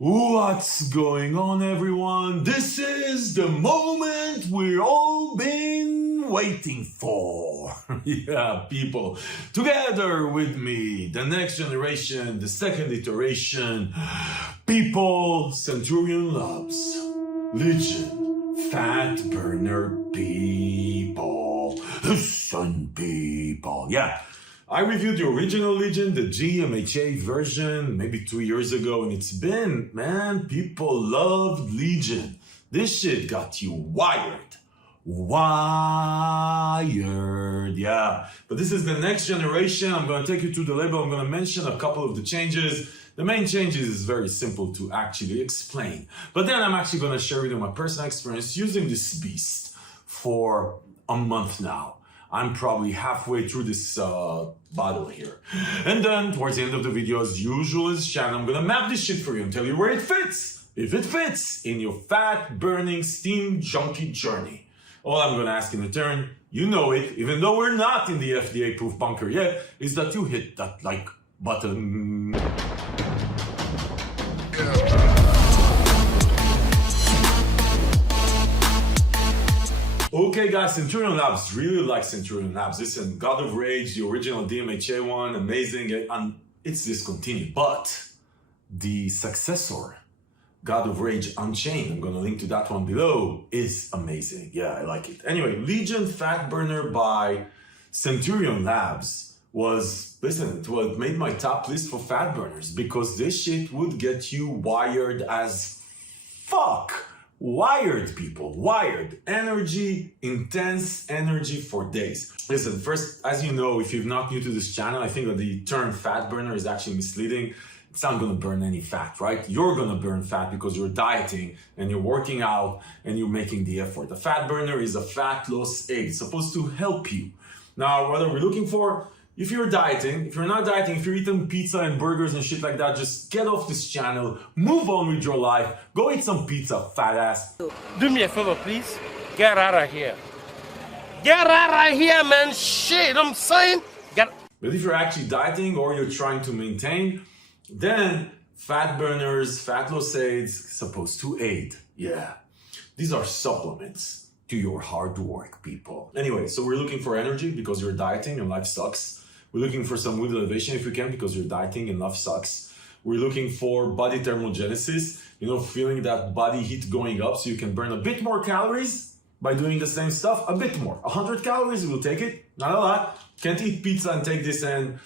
What's going on, everyone? This is the moment we've all been waiting for. Yeah, people, together with me, the next generation, the second iteration, people, Centurion Labz, Legion, fat burner people, sun people, yeah. I reviewed the original Legion, the GMHA version, maybe 2 years ago, and it's been, man, people loved Legion. This shit got you wired. Yeah. But this is the next generation. I'm going to take you through the label. I'm going to mention a couple of the changes. The main changes is very simple to actually explain. But then I'm actually going to share with you my personal experience using this beast for a month now. I'm probably halfway through this bottle here. And then towards the end of the video, as usual as channel, I'm gonna map this shit for you and tell you where it fits, if it fits in your fat burning steam junkie journey. All I'm gonna ask in return, you know it, even though we're not in the FDA proof bunker yet, is that you hit that like button. Okay guys, Centurion Labz, really like Centurion Labz. Listen, God of Rage, the original DMHA one, amazing, and it's discontinued. But the successor, God of Rage Unchained, I'm gonna link to that one below, is amazing. Yeah, I like it. Anyway, Legion Fat Burner by Centurion Labz was, listen, it made my top list for fat burners because this shit would get you wired as fuck. Wired, people, wired. Energy, intense energy for days. Listen, first, as you know, if you're not new to this channel, I think that the term fat burner is actually misleading. It's not gonna burn any fat, right? You're gonna burn fat because you're dieting and you're working out and you're making the effort. The fat burner is a fat loss aid. It's supposed to help you. Now, what are we looking for? If you're dieting, if you're not dieting, if you're eating pizza and burgers and shit like that, just get off this channel, move on with your life, go eat some pizza, fat ass. Do me a favor, please. Get out of here. Get out of here, man. Shit, I'm saying. But if you're actually dieting or you're trying to maintain, then fat burners, fat loss aids, supposed to aid. Yeah, these are supplements to your hard work, people. Anyway, so we're looking for energy because you're dieting and life sucks. We're looking for some mood elevation if you can because you're dieting and life sucks. We're looking for body thermogenesis, feeling that body heat going up so you can burn a bit more calories by doing the same stuff, a bit more. 100 calories, we'll take it, not a lot. Can't eat pizza and take this and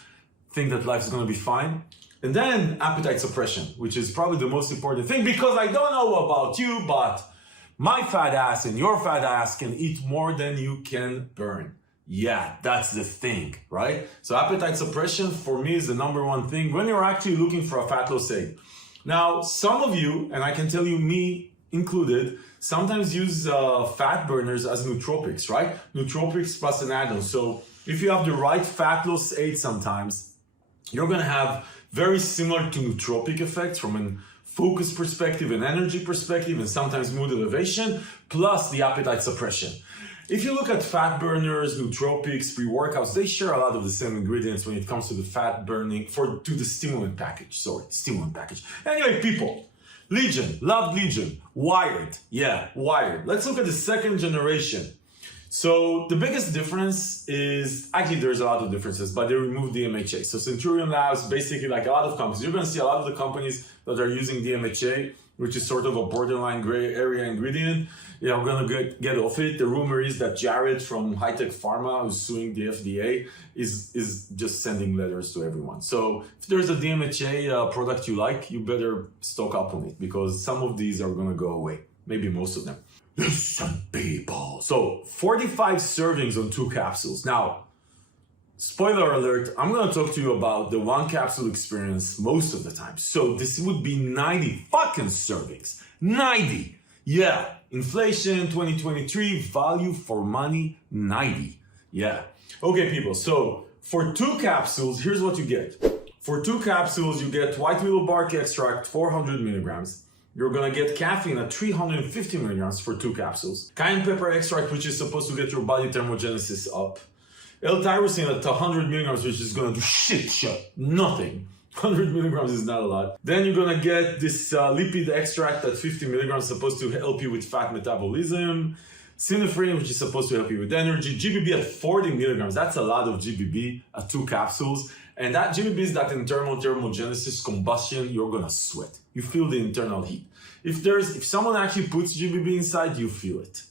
think that life is gonna be fine. And then appetite suppression, which is probably the most important thing because I don't know about you, but my fat ass and your fat ass can eat more than you can burn. Yeah, that's the thing, right? So appetite suppression for me is the #1 thing when you're actually looking for a fat loss aid. Now, some of you, and I can tell you me included, sometimes use fat burners as nootropics, right? Nootropics plus an add-on. So if you have the right fat loss aid sometimes, you're gonna have very similar to nootropic effects from an focus perspective and energy perspective and sometimes mood elevation plus the appetite suppression. If you look at fat burners, nootropics, pre-workouts, they share a lot of the same ingredients when it comes to the fat burning to the stimulant package. Anyway, people, Legion, loved Legion, wired. Yeah, wired. Let's look at the second generation. So the biggest difference is, actually there's a lot of differences, but they removed DMHA. So Centurion Labz, basically like a lot of companies, you're gonna see a lot of the companies that are using DMHA, which is sort of a borderline gray area ingredient. Yeah, we're gonna get off it. The rumor is that Jared from High Tech Pharma, who's suing the FDA, is just sending letters to everyone. So if there's a DMHA product you like, you better stock up on it because some of these are gonna go away. Maybe most of them. Listen, people. So 45 servings on 2 capsules. Now, spoiler alert, I'm gonna talk to you about the 1 capsule experience most of the time. So this would be 90 fucking servings. 90. Yeah, inflation 2023, value for money 90. Yeah. Okay, people, so for 2 capsules, here's what you get. For 2 capsules, you get white willow bark extract, 400 milligrams. You're gonna get caffeine at 350 milligrams for 2 capsules. Cayenne pepper extract, which is supposed to get your body thermogenesis up. L-tyrosine at 100 milligrams, which is gonna do shit, nothing. 100 milligrams is not a lot. Then you're gonna get this lipid extract at 50 milligrams, supposed to help you with fat metabolism. Synephrine, which is supposed to help you with energy. GBB at 40 milligrams, that's a lot of GBB at 2 capsules. And that GBB is that internal thermogenesis combustion, you're gonna sweat. You feel the internal heat. If someone actually puts GBB inside, you feel it.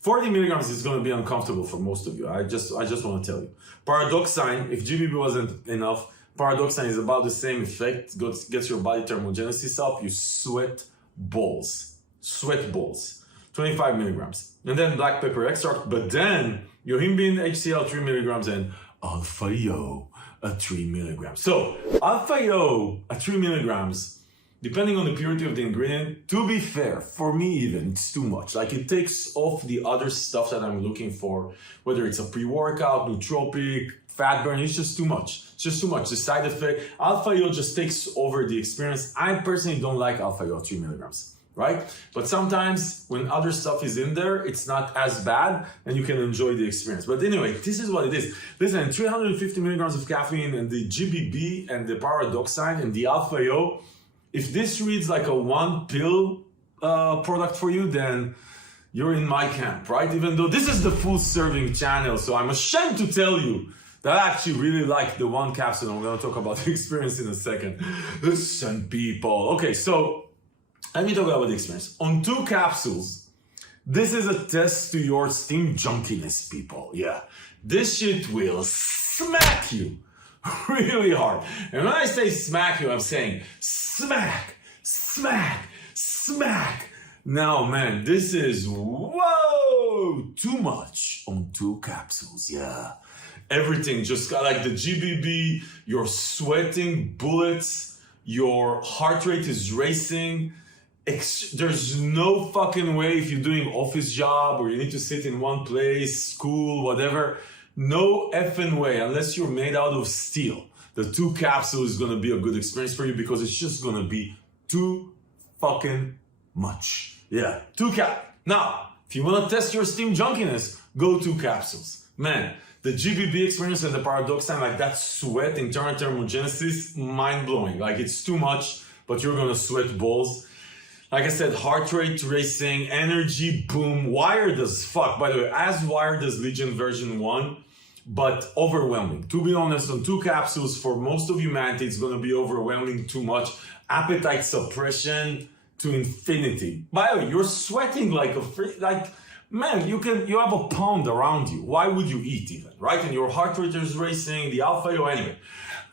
40 milligrams is gonna be uncomfortable for most of you. I just wanna tell you. Paradoxine, if GBB wasn't enough, paradoxine is about the same effect. Gets your body thermogenesis up, you sweat balls. 25 milligrams. And then black pepper extract, but then yohimbine, HCl 3 milligrams, and alpha-yo at 3 milligrams. So alpha-yo at 3 milligrams, depending on the purity of the ingredient, to be fair, for me even, it's too much. Like it takes off the other stuff that I'm looking for, whether it's a pre-workout, nootropic, fat burn, it's just too much. It's just too much. The side effect, alpha-yo just takes over the experience. I personally don't like alpha-yo at 3 milligrams. Right? But sometimes when other stuff is in there, it's not as bad and you can enjoy the experience. But anyway, this is what it is. Listen, 350 milligrams of caffeine and the GBB and the paradoxine and the alpha-yo, if this reads like a one pill product for you, then you're in my camp, right? Even though this is the full serving channel, so I'm ashamed to tell you that I actually really like the one capsule. I'm going to talk about the experience in a second. Listen, people. Okay, so let me talk about the experience. On 2 capsules, this is a test to your steam junkiness, people. Yeah, this shit will smack you really hard. And when I say smack you, I'm saying smack, smack, smack. Now, man, this is, whoa, too much on 2 capsules, yeah. Everything just got like the GBB, you're sweating bullets, your heart rate is racing. There's no fucking way if you're doing office job or you need to sit in one place, school, whatever. No effing way, unless you're made out of steel. The 2 capsules is gonna be a good experience for you because it's just gonna be too fucking much. Yeah, 2 cap. Now, if you wanna test your steam junkiness, go 2 capsules. Man, the GBB experience and the paradoxine, like that sweat, internal thermogenesis, mind blowing. Like it's too much, but you're gonna sweat balls. Like I said, heart rate racing, energy, boom, wired as fuck. By the way, as wired as Legion version 1, but overwhelming. To be honest, on 2 capsules, for most of humanity, it's gonna be overwhelming too much. Appetite suppression to infinity. By the way, you're sweating like a freak, man, you have a pound around you. Why would you eat even, right? And your heart rate is racing, the alpha-yo, anyway.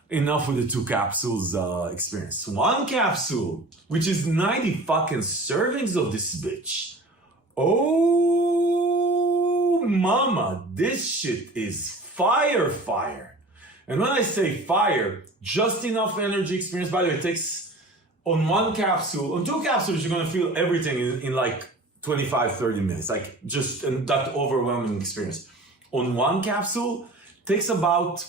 Enough with the 2 capsules experience. 1 capsule, which is 90 fucking servings of this bitch. Oh, mama, this shit is fire. And when I say fire, just enough energy experience. By the way, it takes on 1 capsule, on 2 capsules, you're gonna feel everything in like 25-30 minutes, like just that overwhelming experience. On 1 capsule, takes about,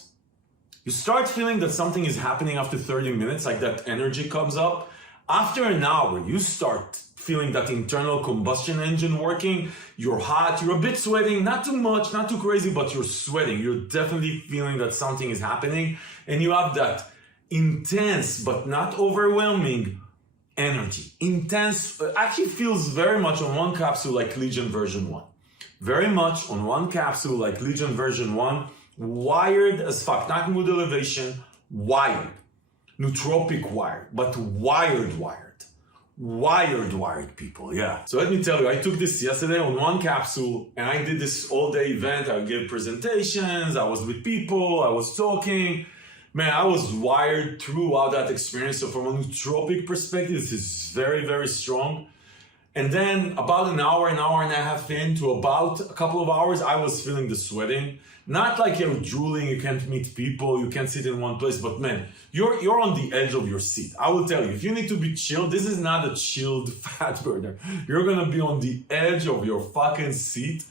you start feeling that something is happening after 30 minutes, like that energy comes up. After an hour, you start feeling that internal combustion engine working. You're hot, you're a bit sweating, not too much, not too crazy, but you're sweating. You're definitely feeling that something is happening. And you have that intense, but not overwhelming energy. Intense, actually feels very much on 1 capsule like Legion version 1. Very much on 1 capsule like Legion version 1. Wired as fuck, not mood elevation, wired. Nootropic wired, but wired people, yeah. So let me tell you, I took this yesterday on 1 capsule and I did this all day event. I gave presentations, I was with people, I was talking. Man, I was wired throughout that experience. So from a nootropic perspective, this is very, very strong. And then about an hour and a half into about a couple of hours, I was feeling the sweating. Not like you're drooling, you can't meet people, you can't sit in one place, but man, you're on the edge of your seat. I will tell you, if you need to be chilled, this is not a chilled fat burner. You're gonna be on the edge of your fucking seat,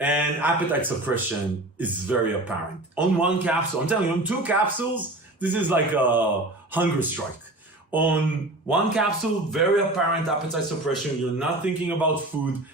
and appetite suppression is very apparent. On 1 capsule, I'm telling you, on 2 capsules, this is like a hunger strike. On 1 capsule, very apparent appetite suppression. You're not thinking about food.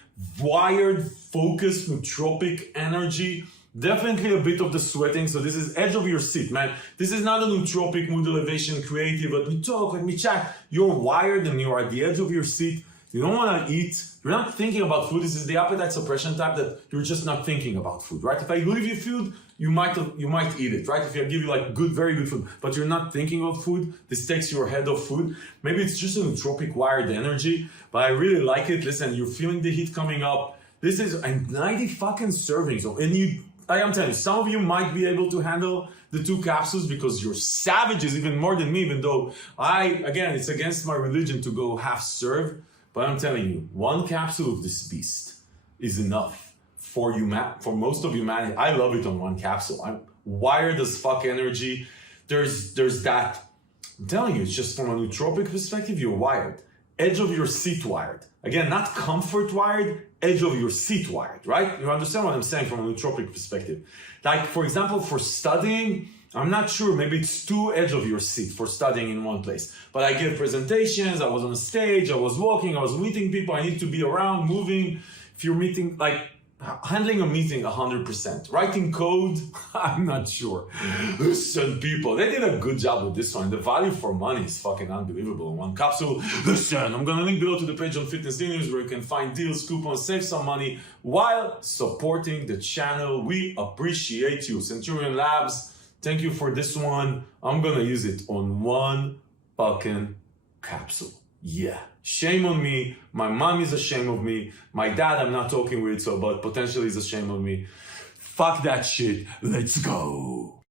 Wired, focused, nootropic energy. Definitely a bit of the sweating. So this is edge of your seat, man. This is not a nootropic, mood elevation, creative. Let me talk, let me chat. You're wired and you're at the edge of your seat. You don't want to eat. You're not thinking about food. This is the appetite suppression type that you're just not thinking about food, right? If I give you food, you might eat it, right? If I give you like good, very good food, but you're not thinking of food, this takes your head off food. Maybe it's just a nootropic wired energy, but I really like it. Listen, you're feeling the heat coming up. This is a 90 fucking servings. I'm telling you, some of you might be able to handle the 2 capsules because you're savages even more than me, even though it's against my religion to go half serve. But I'm telling you, 1 capsule of this beast is enough for most of humanity. I love it on 1 capsule. I'm wired as fuck energy. There's that. I'm telling you, it's just from a nootropic perspective, you're wired. Edge of your seat wired. Again, not comfort wired, edge of your seat wired, right? You understand what I'm saying from a nootropic perspective. Like, for example, for studying, I'm not sure, maybe it's too edge of your seat for studying in one place. But I give presentations, I was on stage, I was walking, I was meeting people, I need to be around, moving. If you're meeting, like, handling a meeting 100%. Writing code, I'm not sure. Listen, people, they did a good job with this one. The value for money is fucking unbelievable in 1 capsule. Listen, I'm gonna link below to the page on Fitness News where you can find deals, coupons, save some money while supporting the channel. We appreciate you. Centurion Labz, thank you for this one. I'm gonna use it on 1 fucking capsule. Yeah. Shame on me. My mom is ashamed of me. My dad, I'm not talking with, but potentially is ashamed of me. Fuck that shit. Let's go.